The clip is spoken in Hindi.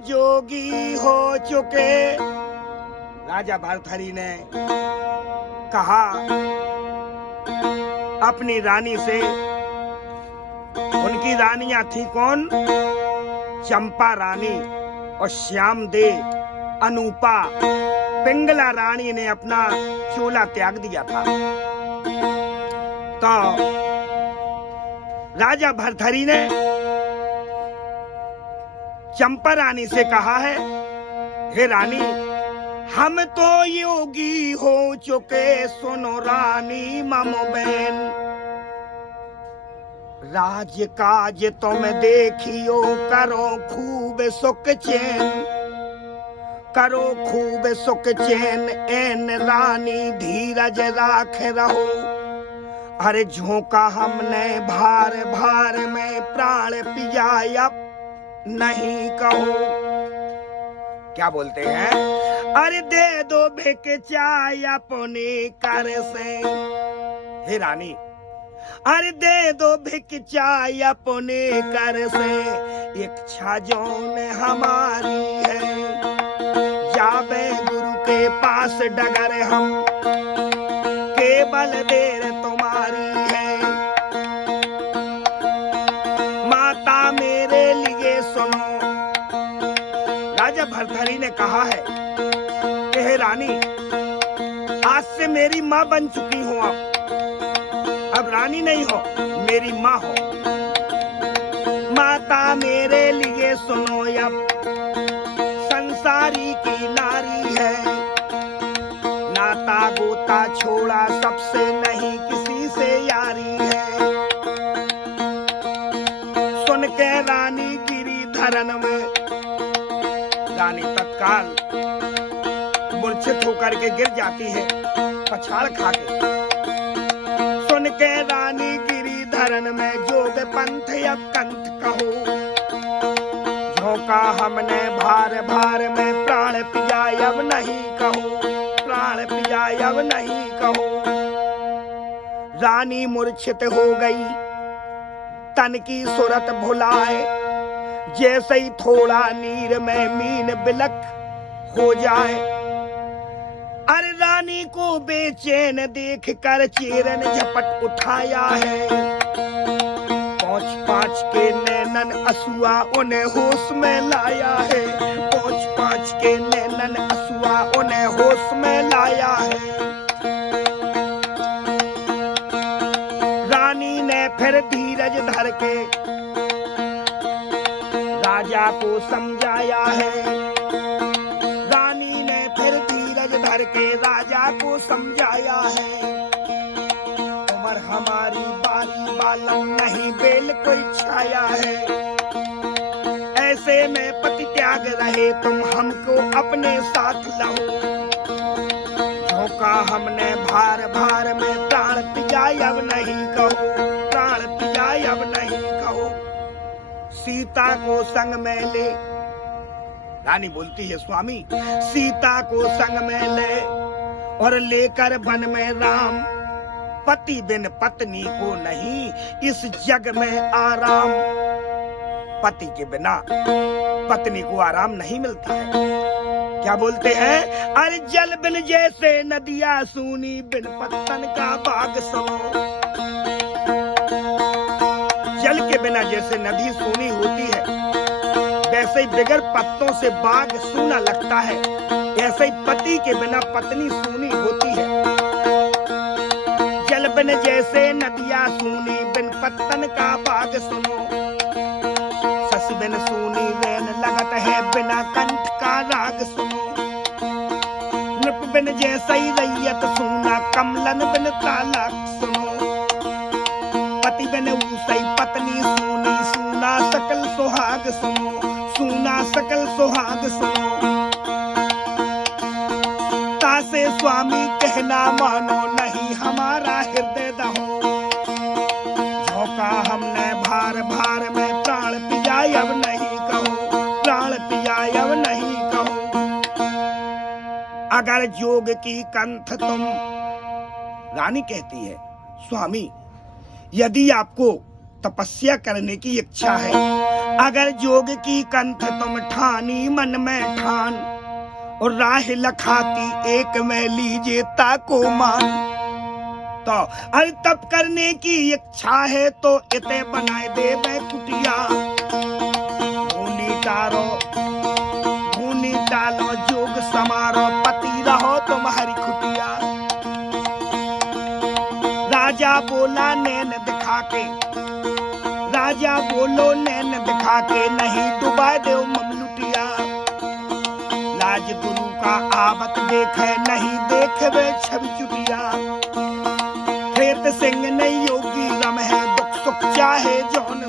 जोगी हो चुके। राजा भर्तहरि ने कहा अपनी रानी से। उनकी रानियां थी कौन? चंपा रानी और श्याम दे, अनूपा। पिंगला रानी ने अपना चोला त्याग दिया था। तो राजा भर्तहरि ने चंपा रानी से कहा है, हे रानी, हम तो योगी हो चुके, सुनो रानी मम बैन। राज काज तुम देखियो, करो खूब सुख चैन, करो खूब सुख चैन। एन रानी धीरज राख रहो। अरे झोंका हमने भार भार में, प्राण पिया नहीं कहो। क्या बोलते हैं? अरे दे दो भिक चाय अपने कर से। हे रानी, अरे दे दो भिक चाय अपने कर से, इच्छा जौन हमारी है। जावे गुरु के पास डगर हम, केवल देर तुम्हारी है। माता मेरे लिए सुनो। राजा भर्तहरि ने कहा है कि हे रानी, आज से मेरी माँ बन चुकी हो आप। अब रानी नहीं हो, मेरी माँ हो। माता मेरे लिए सुनो, अब संसारी की नारी है। नाता गोता छोड़ा सबसे, नहीं किसी से यारी है। सुन के रानी गिरी धरन में। रानी तत्काल मूर्छित होकर के गिर जाती है, पछाड़ खा के। सुन के रानी गिरी धरन में, जोग पंथ अब कंठ कहो। झोंका हमने भार भार में, प्राण पिया अब नहीं कहो, प्राण पिया अब नहीं कहो। रानी मूर्छित हो गई, तन की सूरत भुलाए। जैसे ही थोड़ा नीर में मीन बिलक हो जाए। अरे रानी को बेचैन देख कर चेरन झपट उठाया है। पौंछ पाँच के नैनन असुआ उन्हें होश में लाया है। पौंछ पाँच के नैनन असुआ उन्हें होश में लाया है। रानी ने फिर धीरज धर के राजा को समझाया है। रानी ने फिर धीरज धर के राजा को समझाया है। उमर हमारी बारी बालम नहीं, बेल कोई छाया है। ऐसे में पति त्याग रहे तुम, हमको अपने साथ लाओ। झोंका हमने भार भार में, प्राण पिया अब नहीं कहो, प्राण पिया अब नहीं कहो। सीता को संग में ले। रानी बोलती है, स्वामी, सीता को संग में ले और लेकर वन में राम। पति बिन पत्नी को नहीं इस जग में आराम। पति के बिना पत्नी को आराम नहीं मिलता है। क्या बोलते हैं? अरे जल बिन जैसे नदियां सूनी, बिन पत्तन का बाग सुनो। जल के बिना जैसे नदी सूनी होती है, वैसे ही बगैर पत्तों से बाग सूना लगता है। ऐसे ही पति के बिना पत्नी सूनी होती है। जल बिन जैसे नदियां सूनी, बिन पत्तन का बाग सुनो। सस बिन सूनी रैन लगत है, बिना कंठ का राग सुनो। नृप बिन जैसे ही रैयत सूना, कमलन बिन ताला सुनो। पति बिन ऊसई पत्नी सूनी, सूना सकल सुहाग सुनो, सूना सकल सुहाग सुनो। तासे स्वामी कहना मानो, नहीं हमारा हृदय दहो। झोंका हमने भार भार में, प्राण पिया अब नहीं कहो, प्राण पिया अब नहीं कहो। अगर जोग की कंठ तुम। रानी कहती है, स्वामी, यदि आपको तपस्या करने की इच्छा है, अगर जोग की कंठ तुम ठानी मन में ठान, और राह लखाती एक में लीजिए ताको मान। तो अरे तप करने की इच्छा है तो इते बनाए दे मैं कुटिया। भूनी डालो जोग समारो, पति रहो तुम हरि खुटिया। राजा बोला नैन दिखा के, राजा बोलो नैन दिखा के, नहीं डुबा दे ममलुटिया। लाज गुरु का आवत देखे, नहीं देखे वे छवि चुटिया। खेत सिंह नहीं योगी रम है, दुख सुख चाहे जौन